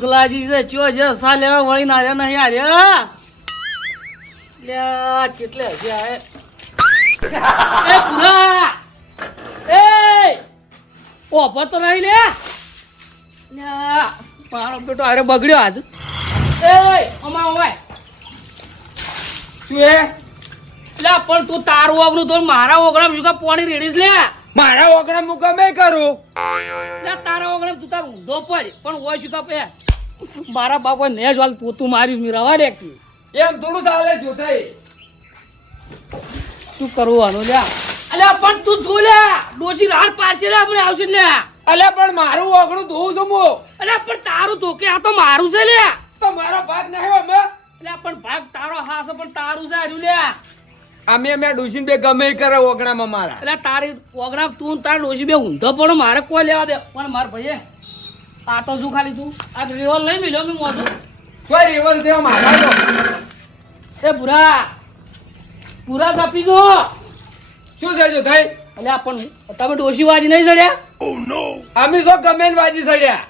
ભૂખ લાગી છે ચો જે સા લેવા વળી ના રે નહીં આર્યા લ્યા કેટલે હજી આય એ પૂરા એ ઓપો તો નહીં લે લ્યા મારો બેટો આરે બગડ્યો આજ એ અમા ઓય શું એ લે પણ તું તારું ઓગણું તો મારા ઓગણા શું કા પાણી રેડીસ લે મારા ઓગણા હું ગમે કરું લે તારા ઓગણા તું તાર ઊંધો પડ પણ ઓય શું કા પે મારા બાપા ને જ વાલ પોતું મારીશ મી રવા દે એમ થોડું ચાલે જોતાઈ શું કરવાનું લે અલ્યા પણ તું જો લે ડોસી રાડ પાડશે લે આપણે આવશે લે અલ્યા પણ મારું ઓગણું ધોઉં છું હું અલ્યા પણ તારું તો કે આ તો મારું છે લે તો મારો ભાગ નહીં અમે અલ્યા પણ ભાગ તારો હા છે પણ તારું છે હજુ લે અમે ડુસીન બે ગમે ઈ કરે ઓગણામાં મારા એટલે તારી ઓગણા તું તાર ડોસી બે ઊંધો પડો મારે કોઈ લેવા દે પણ માર ભાઈ આ તો શું ખાલી તું આ રેવલ નહીં મિલ્યો મેં મોજું કોઈ રેવલ થયો મારા તો એ પૂરા કાપી જો શું છે જોતાઈ અલ્યા પણ તમે ડોસી વાજી નહીં ચડ્યા અમે તો ગમે ને વાજી સડ્યા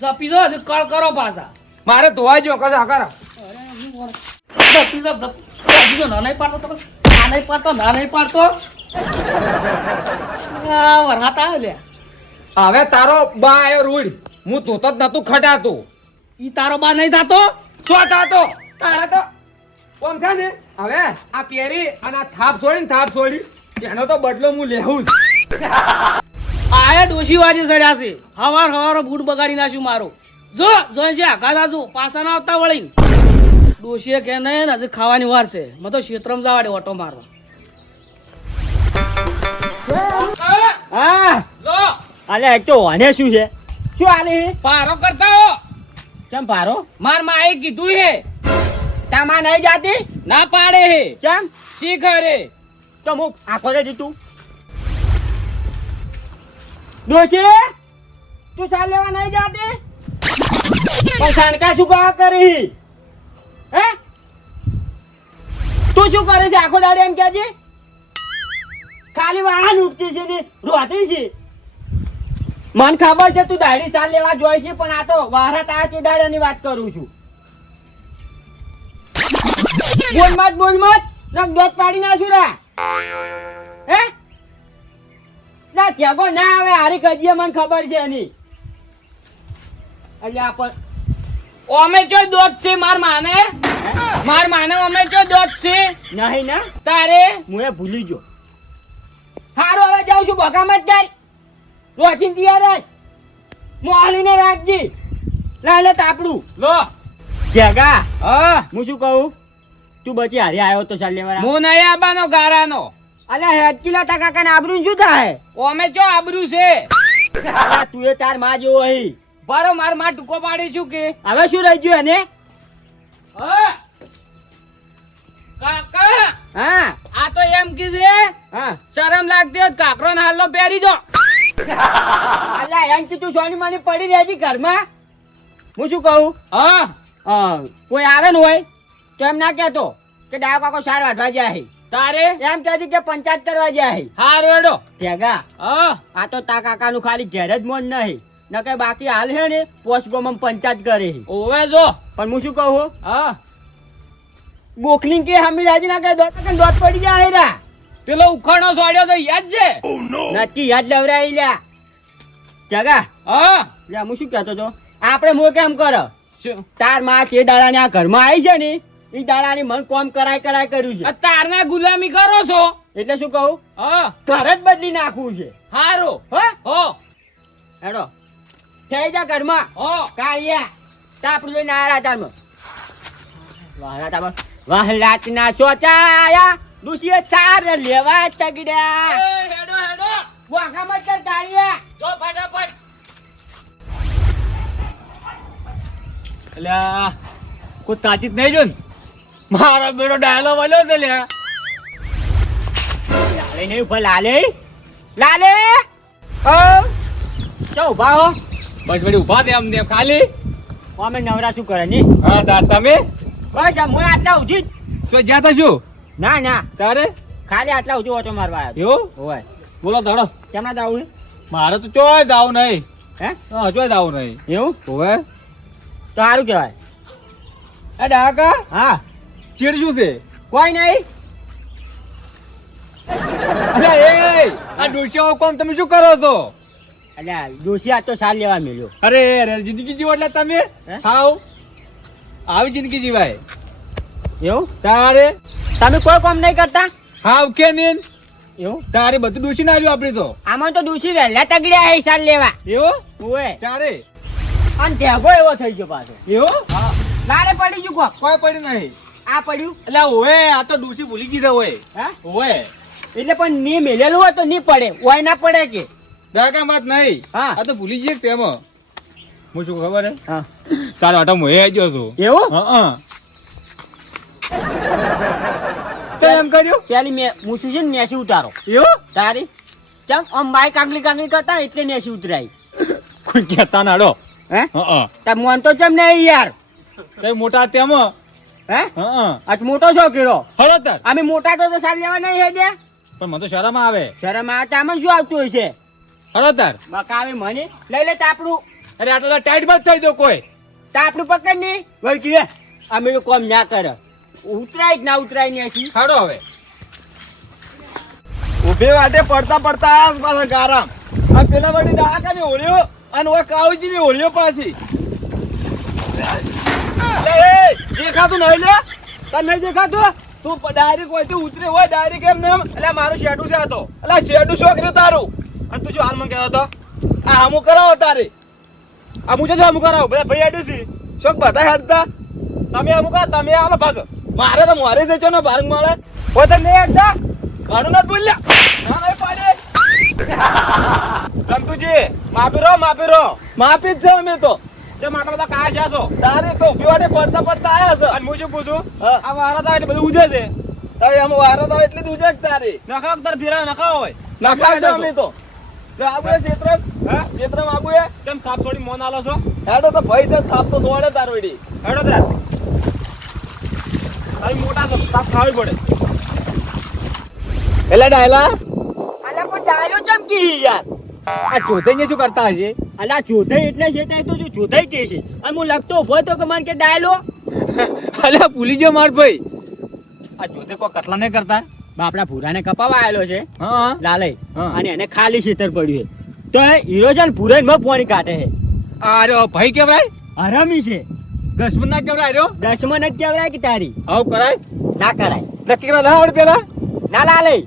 જપી જો હજી કળ કરો પાછા મારે ધોવા જો કદા કરો જપી જો જપી જો ના નહીં પાડતો તમે ના નહીં પાડતો વરસાદ આવે લે હવે તારો બા આયો રૂડ હું ધોતો જ નતું ખટાતું ઈ તારો બા નહીં થાતો શું થાતો તારે તો કોમ છે ને હવે આ પેરી અને આ થાપ છોડી એનો તો બદલો હું લેવું જ આયા ડોશી વાજી સડ્યા છે હવાર બૂટ બગાડી નાખ્યું મારું જો જોઈ છે આઘા સાજુ પાછા ના આવતા વળી ડોશીએ કે નહીં હજી ખાવાની વાર છે મેં તો ક્ષેત્રમાં જવા દે ઓટો મારવા હા જો અલે એક તો વાને શું છે શું આલે પારો કરતા હો ચમ પારો માર માએ કીધું હે તામા નહીં જાતી ના પાડે હે ચમ શીખ રે તો હું આખો રે જીતું ડોશી તું ચાલ લેવા નહીં જાતી પણ સાણકા શું કહા કરી હે તું શું કરે છે આખો દાડે એમ કે છે ખાલી વાહન ઉઠતી છે ને રોતી છે મન ખબર છે તું દાડી સાલ લેવા જોઈ છે પણ આ તો વારા તારા ચેડાડાની વાત કરું છું બોલ મત નક દોત પાડી નાખું રા હે ના ત્યાગો ના આવે હારી કજીએ મને ખબર છે એની એટલે આપણ ઓમે ચો દોત છે માર માને ઓમે ચો દોત છે નહીં ના તારે હું એ ભૂલી ગયો હારો હવે જાઉં છું ભગામત કર રોચીન તૈયાર રાખ મોહલીને રાખજી લાલે તાપડું લો જગા હા હું શું કહું તું બચી હારી આવ્યો તો ચાલ લેવા હું નહીં આબાનો ગારાનો અલ્યા હેડકીલા ટકા કાને આબરૂ શું થાય ઓમે ચો આબરૂ છે અલ્યા તું એ તાર માં જેવો અહીં બારો માર માં ટૂંકો પાડી છું કે હવે શું રહી ગયું એને હા કાકા હા આ તો એમ કીધે હા શરમ લાગતી હોય કાકરો ને હાલો પહેરી જો અલ્યા એમ કે તું સોની માની પડી રહેજી ઘરમાં હું શું કહું હા કોઈ આવે ને હોય તો એમ ના કહેતો કે ડાયો કાકો સાર વાઢવા જાય તારે એમ કહેતી કે પંચાયત કરવા જાય હારું એડો ભેગા હા આ તો તા કાકા નું ખાલી ઘેર જ મોન નહીં ન કે બાકી હાલ હે ને પોસ્ટ ગોમાં પંચાયત કરે છે ઓવે જો પણ હું શું કહું હા ગોખલી કે હમી રાજી ના કે દોત પડી જાય રા પેલો ઉખાણો સોડ્યો તો યાદ છે નક્કી યાદ લવરાઈ લ્યા જગા હા લ્યા હું શું કહેતો તો આપણે મો કેમ કરો શું તાર માં તે દાડાની આ ઘરમાં આવી છે ને એ દાડાની મન કોમ કરાય કર્યું છે તારના ગુલામી કરો છો એટલે શું કહું હા ઘર જ બદલી નાખવું છે હારું હો હો હેડો થઈ જા ઘરમાં હો કાળિયા તાપડું લઈને આયા તારમાં વાહરા તાપા વહલાટના ચોચાયા દુસિયે સાર લેવા તગડ્યા હેડો વાઘા મત કર કાળિયા જો ફટાફટ અલ્યા કોઈ તાચીત નહીં જો મારો બેડો ડાયલો વાલ્યો છે લ્યા લાલે નહીં ઉપર લાલે ઓ ચો ઉભા હો બસ વળી ઉભા દે અમને ખાલી અમે નવરા શું કરે ની હા તાર તમે બસ આ મોય આટલા ઉધી તો જ્યાં તો શું ના તારે ખાલી આટલા ઉધી ઓટો મારવા આવ્યો એવું હોય બોલો ધડો કેમના દાવું મારે તો ચોય દાવ નહીં હે ચોય દાવ નહીં એવું હોવે તો સારું કહેવાય. આ ડાકા હા ચીડ શું છે? કોઈ નહીં. અરે એ આ ડોશિયાઓ કોમ તમે શું કરો છો? અલ્યા ડોશી આ તો સાલ લેવા મળ્યો. અરે અરે જિંદગી જીવો એટલે તમે હે? હાવ આવી જિંદગી જીવાય એવું તારે તમે કોઈ કામ નહીં કરતા હાવ કે નહીં એવું? તારે બધું દોષી ના આવ્યું આપડે તો આમાં તો ડોશી વહેલા તગડ્યા હે સાલ લેવા. એવો ઓએ ચારે અને ઢેગો એવો થઈ ગયો પાછો. એવો લારે પડી ગયું કોક. કોઈ પડી નહીં આ પડ્યું એટલે ઓએ આ તો દોષી ભૂલી ગઈ હોય હા ઓએ એટલે પણ ની મેલેલું હોય તો ની પડે ઓય ના પડે કે. દાકા વાત નહીં હા. આ તો ભૂલી જઈએ તેમાં હું શું ખબર હે હા સારો આટો મોએ આવી ગયો છું એવું હા તો એમ કર્યું પેલી મે મૂસી છે ને નેસી ઉતારો એવું તારી ચમ આમ બાઈક કાંગલી કાંગલી કરતા એટલે નેસી ઉતરાઈ. કોઈ કહેતા નાડો હે હા તાર મોન તો ચમ નહીં યાર. તે મોટા તેમાં હે હા આજ મોટો છો કર્યો હળો તાર અમે મોટા તો સાલ લેવા નહીં હેડ્યા. પણ મને તો શરમ આવે શરમ આ તામાં શું આવતું હોય છે હળો તાર બકાવે મને લઈ લે તાપડું. અરે આટલો તો ટાઈટ મત થઈ દો કોઈ તાપડું પકડ ની વળકી અમે તો કોમ ના કરે ઉતરાય જ ના ઉતરાય નેસી. હાડો હવે ઉભે વાટે પડતા પડતા પાછા ગારામ આ પેલા વાળી ડાકા ની હોળીઓ અને ઓય કાળુજી ની હોળીઓ પાછી લે એ દેખાતું નહીં લે તને નહીં દેખાતું તું ડાયરેક્ટ હોય તું ઉતરે હોય ડાયરેક્ટ એમ ને એમ એટલે મારું શેડું છે આ તો એટલે શેડું શોખ રહ્યું તારું અને તું શું હાલમાં કહેતો હતો આ હમું કરાવો તારે આ મુજે જો હમું કરાવો ભાઈ હેડું છે શોખ બધા હેડતા તમે હમું કરા તમે આલો ભાગ મારે તો મારે જ છે ને ભાગ મળે હોય તો નહીં હેડતા ભાડું નથી બોલ્યા ના નહીં પાડે રમતુજી માફી રહો માફી જ છે અમે તો તે માટા બધા કાયા જ્યાં છો તારે તો પીવાડે પડતા પડતા આયા છે અને હું શું પૂછું આ વારા તો એટલે બધું ઉજે છે તારે આમ વારા તો એટલે જ ઉજે જ તારે નખાવ તાર ફેરા નખાવ હોય નખાવ છે અમે તો આબુ ક્ષેત્ર હા ક્ષેત્રમાં આબુ એ કેમ થાપ થોડી મોન આલો છો હેડો તો ભાઈ છે થાપ તો સોડે તાર વડી હેડો તાર તારી મોટા તો થાપ ખાવી પડે એટલે ડાયલા અલા પણ ડાયો ચમકી યાર. આ ચોથે ને શું કરતા હશે અલા જોધાઈ એટલે છે તો જો જોધાઈ કે છે અને હું લખતો ઉભો તો કે મને કે ડાયલો અલ્યા ભૂલી ગયો માર ભાઈ આ ચોથે કોઈ કટલા નહીં કરતા બાપડા ભૂરાને કપાવા આવેલો છે હા લાલય હા. અને એને ખાલી શીતર પડ્યું છે તો એ હીરો છે ને ભૂરાઈ માં પાણી કાઢે છે. અરે ભાઈ કેવાય હરામી છે દસમન ના કેવડાય રહ્યો દસમન જ કહેવાય કે તારી આવું કરાય ના કરાય નક્કી કરા ના આવડે પેલા ના લાલય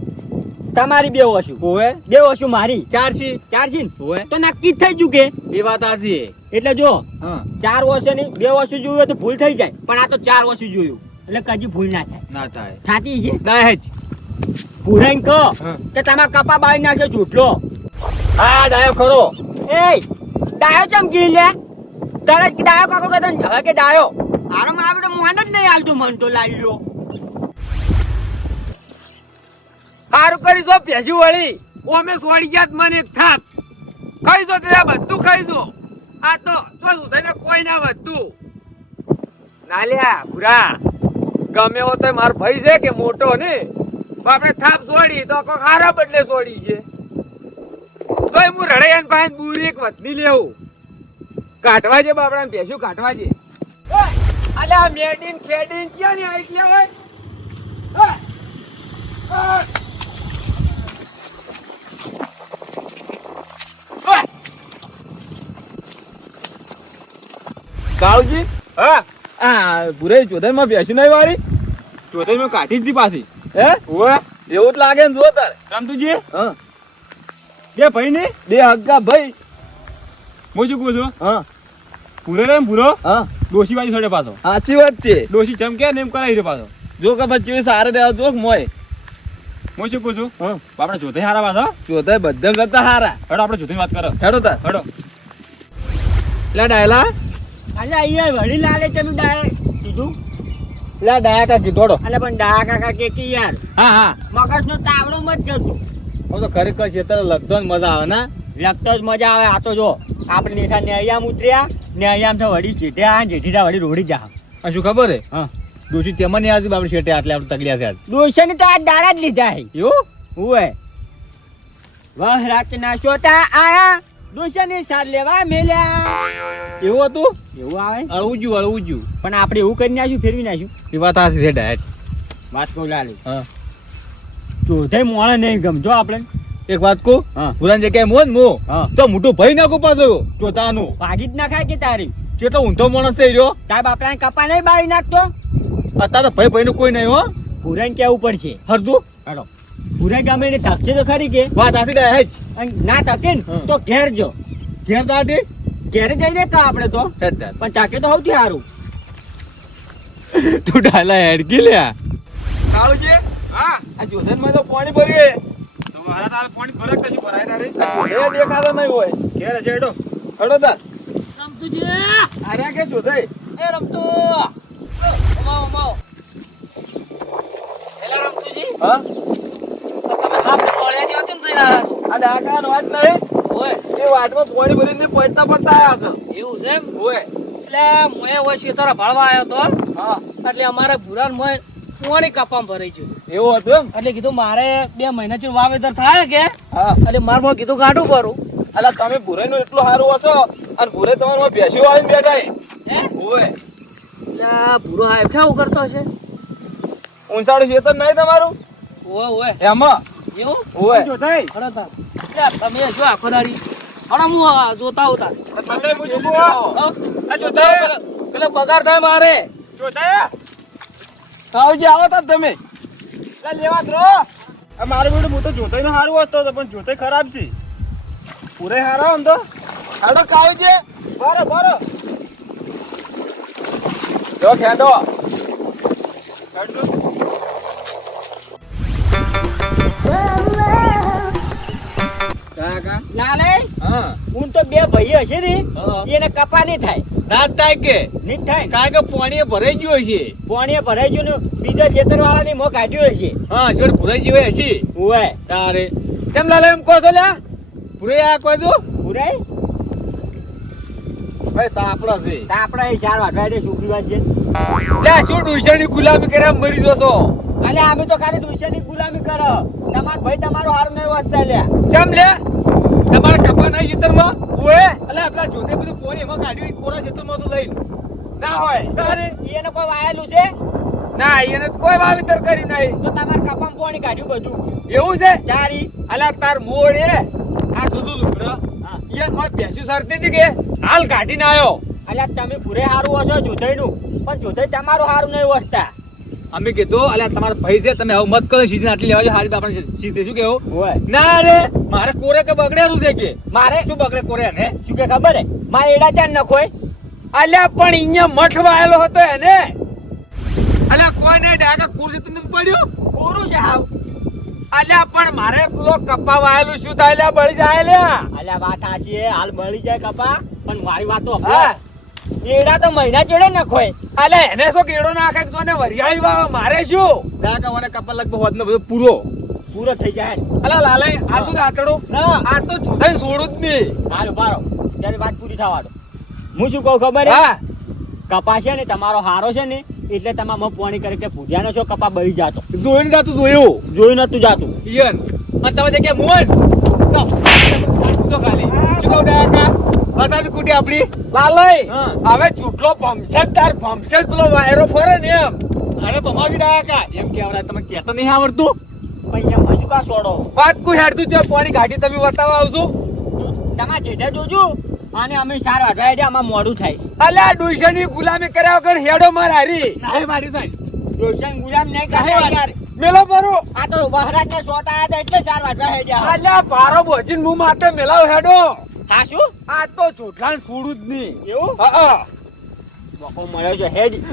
તમારી બે વસ્તુ ઓવે બે વસ્તુ મારી ચાર સી ચાર છે ને ઓવે તો નક્કી જ થઈ ગયું કે એ વાત આજી એટલે જો હા ચાર વર્ષ ની બે વર્ષ જોયું હોય તો ભૂલ થઈ જાય પણ આ તો 4 વર્ષ જોયું એટલે કદી ભૂલ ના થાય ના થાય થાતી છે ના જ ભૂરાઈ કહો હા. કે તમારા કપા બાળી નાખે ચૂટલો હા ડાયો ખરો એ ડાયો ચમકી લે તરત કે ડાયો કાકો કહેતો ને, હવે કે ડાયો આનો માં આપણે મોહન જ નહીં હાલતું મન તો લાલ્યો સારું કરી જો ભેજી વળી ઓમે સોડી ગયા જ મને એક થાપ ખાઈ જો તે બધું ખાઈ જો આ તો જો સુધાઈને કોઈ ના વધતું નાલ્યા ભૂરા ગમે હો તો મારો ભાઈ છે કે મોટો ને આપણે થાપ છોડી તો કોઈ ખારા બદલે છોડી છે તોય હું રડાઈયાન પાસે બુરી એક વતની લેવું કાઢવા છે બાપડા ભેંસું કાઢવા છે અલ્યા મેડીન ખેડીન ક્યાં ને આઈ ગયા હોય કાળુજી હા આ ભૂરે ચોથાઈ માં બેસી નહીં વાળી ચોથે મેં કાઢી જ દી પાછી હે ઓવે એવું જ લાગે ને જો તારે રામતુજી હા બે ભાઈ ને બે હગ્ગા ભાઈ હું શું કહું છું હા પૂરો રે પૂરો હા ડોશી બાજુ છોડે પાછો સાચી વાત છે ડોશી ચમકે ને એમ કરાવી રહ્યો પાછો જો કે પછી સારે રહેવા જો મોય હું શું કહું છું હા આપણે જોતે હારા પાછો ચોથાઈ બધા કરતા હારા હેડો આપણે જોતે વાત કરો હેડો તાર હેડો લે ડાયલા અલે અહીંયા વળી લાલે તમે ડાય સીધું લે ડાયા કાકી દોડો અલે પણ ડાયા કાકા કે યાર હા હા મગજનો તાવડો મત કરતું હું તો ખરેખર ખેતર લગતો જ મજા આવે ને લગતો જ મજા આવે આ તો જો આપણે નીઠા નેળિયામ ઉતર્યા નેળિયામ તો વળી ચીટ્યા જેઠીટા વળી રોડી જા આ શું ખબર હે હા ડોશી તેમાં નહીં આવતી બાપડી શેટે આટલે આપણે તગડ્યા છે આજ. ડોશની તો આ દાડા જ લીધા હે એવું હુએ વહ રાતના સોટા આયા ડોશિયાને સાર લેવા મેલ્યા એવું હતું એવું આવે હળવું જ્યું પણ આપણે એવું કરી નાખ્યું ફેરવી નાખ્યું એ વાત હાચી છે ડાયટ વાત કહું લાલુ હા ચોથે મોણે નહીં ગમજો આપણે એક વાત કહું હા પુરાની જગ્યાએ મોન મો હા તો મોટું ભાઈ નાખું પાછો ચોથાનું ભાગી જ ના ખાય કે તારી કેટલો ઊંધો માણસ છે રહ્યો તાર બાપરાને કપા નહીં બાળી નાખતો અત્યારે ભાઈ નું કોઈ નહીં હો ભૂરાઈને કેવું પડશે હરતું હાલો ભૂરા ગામે એને ધકશે તો ખરી કે વાત હાચી ડાયટ અને ના ધકે ને હા. તો ઘેર જો ઘેર દાટી ઘેરે જઈ દેતા આપણે તો પણ તાકે તો સૌથી સારું તું ડાલા હેડકી લ્યા કાળુ છે હા આ જોધન માં તો પાણી ભર્યું તો મારા તારે પાણી ભરક કશું ભરાય તારે એ દેખાતો નહીં હોય ઘેર જેડો હડો તાર રમતુજી અરે કે જોધાઈ એ રમતો અમાવ એલા રમતુજી હા તમે હાફ મોળ્યા જેવા કેમ થઈને આવ્યા છો? આ ડાકાનો વાત નહીં ઓય એ વાતમાં પાણી ભરીને પૈસા પડતા આવ્યા છે એવું છે એમ ઓય એટલે મોએ હોય શેતરા ભાળવા આવ્યો તો હા એટલે અમારે ભૂરાન મોય પોણી કાપામાં ભરાઈ ગયું એવું હતું એમ એટલે કીધું મારે 2 મહિના જેવું વાવેતર થાય કે હા એટલે મારે મોં કીધું ગાડું ભરું અલા તમે ભૂરાઈનું એટલું સારું હશો અને ભૂરાઈ તમારું ભેંસી વાળીને બેઠા હે ઓય એટલે ભૂરો હાય કેવું કરતો છે ઊંચાડું ખેતર નહીં તમારું ઓય એમાં એવું ઓય જોધાઈ હળો તાર એટલે તમે જો આખો દાડી હળો હું જોતા હોતા તમને પૂછું આ જોતા પેલો પગાર થાય મારે જોતા આવજે આવો તા તમે લા લેવા દ્રો આ મારું બેટું હું તો જોતાઈ નો સારું હતો પણ જોતાઈ ખરાબ છે પૂરે હારા આમ તો હાડો કાવ છે બારો જો ખેડો કાકા લાલે હા હું તો 2 ભાઈ હશે ને હા. એને કપા નહીં થાય રાત થાય કે નહીં થાય ને. કારણ કે પાણી ભરાઈ ગયું છે પોણીએ ભરાઈ ગયું ને બીજા ખેતરવાળા ની મોં કાઢ્યું હશે હા છોડ ભરાઈ ગયું હશે ઓય તારે કેમ લાલે એમ કહો છો લ્યા પૂરે આ કહો છો પુરાઈ ભાઈ તાપડા છે તા આપડા એ 4 વાગ્યા દે શુક્રવાર છે લ્યા શું ડુઈશાની ગુલામી કર્યા મરી જશો અલે અમે તો ખાલી ડુઈશાની ગુલામી કરો તમાર ભાઈ તમારો હાર નહીં વાંચતા લ્યા કેમ લે તમારા કપાના ખેતરમાં ઓએ અલે આપલા જોતે બધું પોણી એમાં કાઢ્યું કોરા ખેતરમાં તો લઈને ના હોય તારે એને કોઈ વાયેલું છે ના એને કોઈ વાવેતર કરી નહીં તો તમાર કપામાં પોણી કાઢ્યું બધું એવું છે ચારી અલા તાર મોડે આ સુધુ લુગડા યાર મારે પેસી સરતી હતી કે હાલ કાઢીને આવ્યો અલ્યા તમે પૂરે હારું હશો જોધાઈનું પણ જોધાઈ તમારું હારું નહીં વસતા અમે કીધું અલ્યા તમારા ભાઈ છે તમે હવે મત કરો સીઝન આટલી લેવા છે હારી આપણે સીધે શું કેવું ઓય ના રે મારે કોરે કે બગડેલું છે કે મારે શું બગડે કોરે ને શું કે ખબર હે મારે એડા ચાર નખોય અલ્યા પણ અહીંયા મઠ વાયેલો હતો એને અલ્યા કોઈ નહીં ડાકા કુરસી તો નથી પડ્યું કોરું છે હાવ અલ્યા પણ મારે પેલો કપા વાયેલું શું થાય લ્યા બળી જાય લ્યા અલ્યા વાત આછી હે હાલ મળી જાય કપા પણ મારી વાત તો હા. એડા તો મહિના ચેડે નખોય અલ્યા એને શું કેળો નાખે તો ને વરિયાળી વાવે મારે શું ડાકા મને કપા લગભગ હોદનો બધો પૂરો પૂરો થઈ જાય અલ્યા લાલે આ તો આતડો હા. આ તો જોધાઈ છોડું જ નહીં હાલો બારો ત્યારે વાત પૂરી થવા દો હું શું કહું ખબર હે હા કપા છે ને તમારો હારો છે ને એટલે તમારે પોણી કરે કે પૂજાનો છો કપા બળી જાતો જોઈને જાતું જોયું જોઈ નતું જાતું ઈયન અને તમે કે મોહન તો ખાલી શું કહું ડાકા બતાવી કુટી આપણી લાલય હા. હવે ચૂટલો ભમશે તાર ભમશે જ પેલો વાયરો ફરે ને એમ અરે ભમાવી ડાકા એમ કેવડા તમે કહેતો નહીં આવડતું પણ અહીંયા હજુ કા છોડો વાત કોઈ હેડતું છે પાણી ગાડી તમે બતાવવા આવજો તમારે જેઠે જોજો અને અમે 4 વાગ્યા એટલે આમાં મોડું થાય અલ્યા ડુઈશાની ગુલામી કર્યા વગર હેડો માર હારી નાહે મારી સાઈડ રોશન ગુલામ નહીં કહે યાર મેલો પરો આ તો વહરાજ ને શોટ આયા હતા એટલે 4 વાગ્યા હેડ્યા અલ્યા પારો બોજીન મું માટે મેલાવ હેડો હા શું આ તો ચૂટલાન છોડું જ નહીં એવું હા મોકો મળ્યો છે હેડી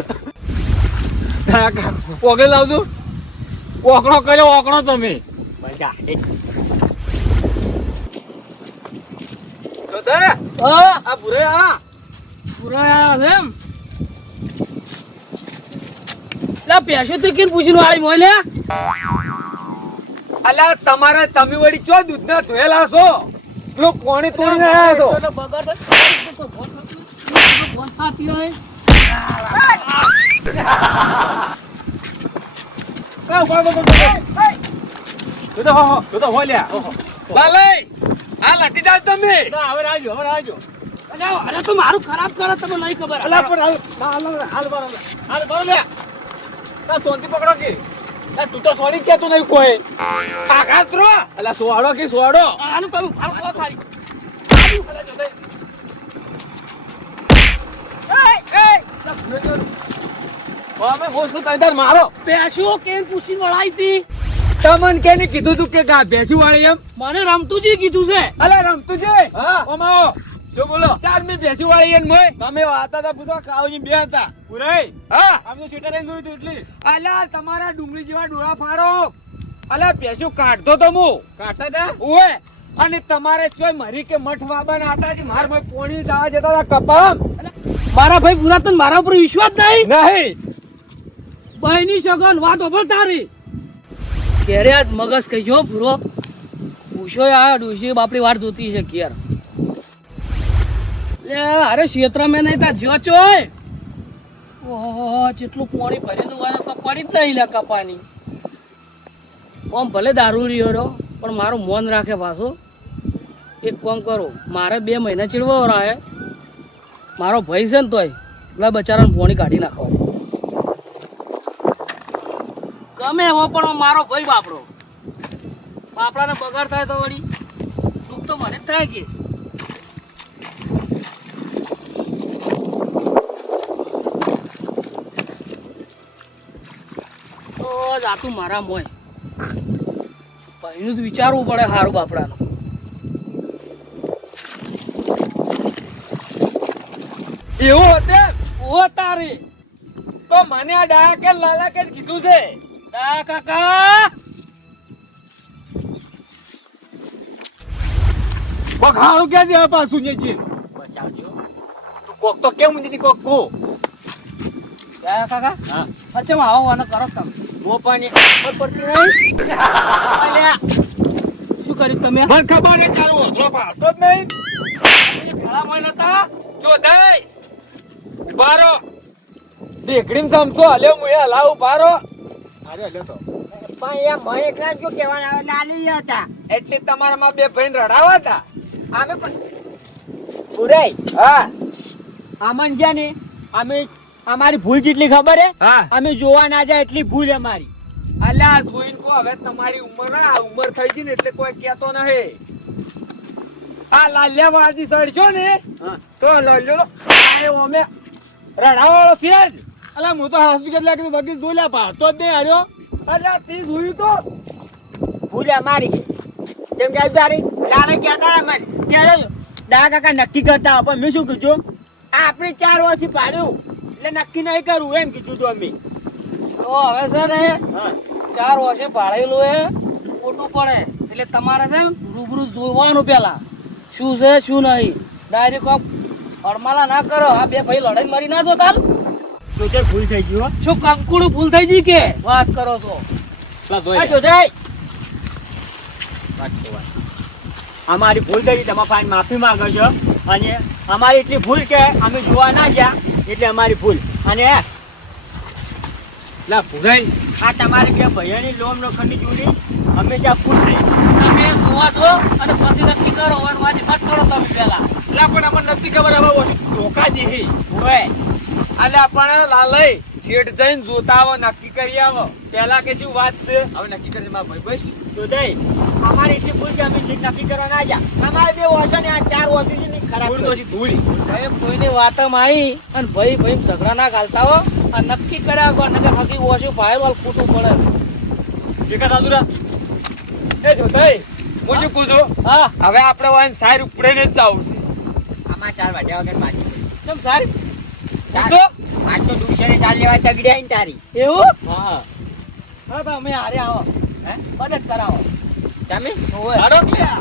ઓગળે લાવજો ઓકળો કર્યો ઓકળો તમે બજા હા આ ભૂરે આ પૂરા છે એમ લા પેશો તો કેમ પૂછીને વાળી મોય લે અલ્યા તમારે તમે વળી ચો દૂધ ના ધોયેલા છો પેલું પાણી તોડીને આવ્યા છો લાલય આ લટી જાવ તમે ના હવે આવજો અલ્યા અરે તો મારું ખરાબ કરે તમે નહીં ખબર અલા પણ હાલ બરો લે તા સોંતી પકડો કે તું તો સોડી કે તું નહીં કોઈ આઘાત રો અલા સોવાડો કે સોવાડો આનું તમે ભાવ ખો ખાલી અમે બોસું તૈયાર મારો પેશો કેમ પૂછીને વળાઈ હતી તમન કેને કીધું તું કે ગા ભેંસી વાળી એમ મને રમતુજી કીધું છે અલે રમતું છે હા. ઓમાઓ શું બોલો ચાર મે ભેંસી વાળી એમ મોય તમે વાતા તા પૂછો કાવજી બે હતા પુરાઈ હા આમ તો સીટર જોયું તું એટલી અલા તમારા ડુંગળી જેવા ડોળા ફાડો અલા ભેંસું કાઢતો તો હું કાઢતા તા ઓએ અને તમારે ચોય મરી કે મઠ વાબા નાટા છે માર ભાઈ પોણી જવા જતા હતા કપામ મારા ભાઈ પૂરા તને મારા ઉપર વિશ્વાસ નહીં નહીં બહેની સગન વાત ઓભળ તારી ક્યારે આજ મગજ કઈ જો પૂરો પૂછો આ ડોશી બાપડી વાટ જોતી છે ક્યાર લે અરે ક્ષેત્ર મેં નહીં તા જો ચોય ઓહો જેટલું પાણી ભરી દઉં તો પડી જ નહીં લે કપાની આમ ભલે દારૂ રહ્યો પણ મારું મન રાખે પાછું એક કામ કરો મારે 2 મહિના ચીડવો રહે મારો ભાઈ છે ને તોય એટલે બચારાને પાણી કાઢી નાખો ગમે એવો પણ મારો ભાઈ બાપડો બાપડાને બગાડ થાય તો વળી દુઃખ તો મને જ થાય કે તો જાતું મારા મોય ભાઈનું જ વિચારવું પડે સારું બાપડાનું એવું હોતે ઓ તારે તો મને આ ડાયા કે લાલા કે જ કીધું છે દા કાકા બખાડું ક્યાં છે પાછું ને છે બસ આવજો તું કોક તો કેમ દીધી કોક કો દા કાકા હા અચ્છા આવો અને કરો તમે મોપાની ખબર પડતી નહીં અલ્યા, શું કર્યું તમે મને ખબર ને ચાલુ હોતરો પાડતો જ નહીં ભેળા મોય નતા જો દઈ ઉભારો દેખડીમ સમજો હલ્યો મુએ હલાવ ઉભારો અરે હલ્યો તો પણ એ મય એકલા જ જો કહેવાના આવે લાલી હતા એટલે તમારામાં 2 ભાઈ રડાવા હતા અમે પણ પુરાઈ હા આમન છે ને અમે અમારી ભૂલ જેટલી ખબર હે હા અમે જોવા ના જાય એટલી ભૂલ અમારી અલ્યા જોઈન કો હવે તમારી ઉંમર ના ઉંમર થઈ ગઈ ને એટલે કોઈ કહેતો નહીં આ લાલ્યા વાળજી સડશો ને હા તો લાલ્યો આયો અમે રડાવાળો છે જ અલા હું તો હોસ્પિટલ લાગી બગી જોઈ લે પાડતો જ નહીં હાર્યો અલ્યા તે જોયું તો ભૂલ અમારી છે કેમ કે તારી લાલે કહેતા હતા મને ક્યારે દા કાકા નક્કી કરતા હોય. પણ મેં શું કીધું આપણે 4 વર્ષથી પાડ્યું એટલે નક્કી નહીં કરવું એમ કીધું તો અમે તો હવે છે ને હા 4 વર્ષે ભાડેલું એ ખોટું પડે એટલે તમારે છે ને રૂબરૂ જોવાનું પેલા શું છે શું નહીં ડાયરેક્ટ અડમાલા ના કરો આ 2 ભાઈ લડાઈ મરી ના જોતા તો તે ભૂલ થઈ ગયું હો. શું કંકુડું ભૂલ થઈ ગઈ કે વાત કરો છો આ જોજાઈ. અમારી ભૂલ થઈ તમે ફાઈન માફી માંગો છો અને અમારી એટલી ભૂલ કે અમે જોવા ના ગયા એટલે અમારી ભૂલ અને લા ભુરાઈ આ તમારી બે ભાઈઓની લોમ લોખંડની જોડી હંમેશા ખુશ રહે. તમે જોવા જો અને પછી નક્કી કરો અને મારી મત છોડો તમે પેલા લા પણ અમને નથી ખબર હવે ઓછી ધોકા જેહી ઓય અલ્યા પણ લાલય ઠેઠ જઈને જોતા આવો નક્કી કરી આવો પેલા કે શું વાત છે હવે નક્કી કરી મારા ભાઈ બસ જોજાઈ અમારી એટલી ભૂલ કે અમે જીત નક્કી કરવા ના ગયા. અમારે 2 વર્ષ ને આ 4 વર્ષ ની ખરાબ ધૂળ કરી. પછી ધૂળ એ કોઈની વાતમાં આવી અને ભાઈ ભાઈ ઝઘડા ના ઘાલતા હો અને નક્કી કર્યા કો નકર હકી ઓછું ભાઈ વાલ ખોટું પડે એકા દાદુરા એ જોતાઈ હું શું કહું છું હા હવે આપણે વાન સાઈડ ઉપડે ને જ જાવું છે આમાં 4 વાગ્યા વગર મારી પડી. ચમ સારી પૂછો આજ તો દુસરે સાલ લેવા તગડ્યા ને તારી. એવું હા હા તો અમે હારે આવો હે મદદ કરાવો તમે ઓય હાડો કે આ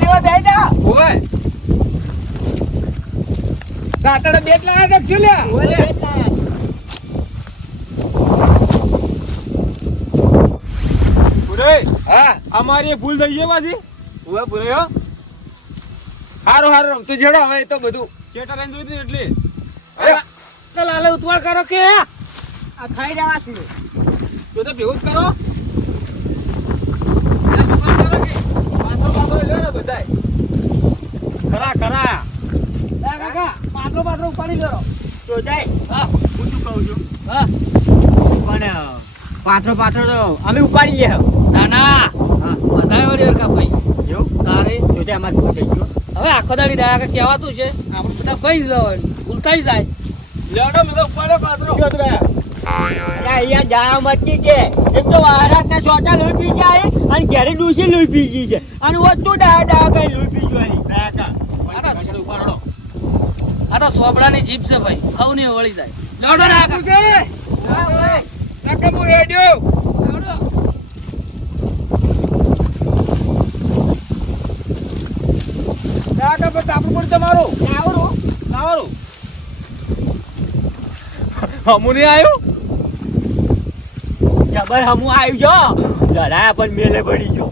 લેવા બેસી જા. ઓય રાતડે બેટ લાયા કે શું લ્યા ઓલે બેઠા. પુરાઈ હા અમારી ભૂલ થઈ ગઈ પાછી ઓય પુરાઈ હો હારું હારું રમતું જેડો હવે એ તો બધું કેટા લઈને જોઈ હતી એટલી અરે લાલે ઉતવાળ કરો કે આ ખાઈ રહ્યા છું જો તો ભેગું જ કરો. ખરા ખરા લે કાકા, પાટલો ઉપાડી લો. તો જાય હા હું શું કહું છું હા. પણ પાથરો તો અમે ઉપાડી લે ના ના, હા બધાય વળી હરખા ભાઈ. જો તારે તો જાય અમારે પહોંચાઈ ગયો હવે આખો દાડી ડાયા કે કહેવાતું છે, આપણે બધા કઈ જવાનું ભૂલતાઈ જાય. લેડો મેં તો ઉપાડ્યો પાત્રો અરે અહીંયા જા મટકી કે એક તો વારાતના સોચા લોહી પી જાય અને ઘેરે ડૂસી લોહી પી ગઈ છે અને વસ્તુ ડા કઈ લોહી પી જોવાની આ તો સોપડાની જીપ છે ભાઈ, હવ ને વળી જાય. લેવડો ને આપું છે કાકા હું રેડિયો લેવડો. કાકા પછી આપણું પણ તમારું આવડો તમારું હમું નહીં આવ્યું જબર હમું આવ્યું છો લડાયા પણ મેલે પડી ગયો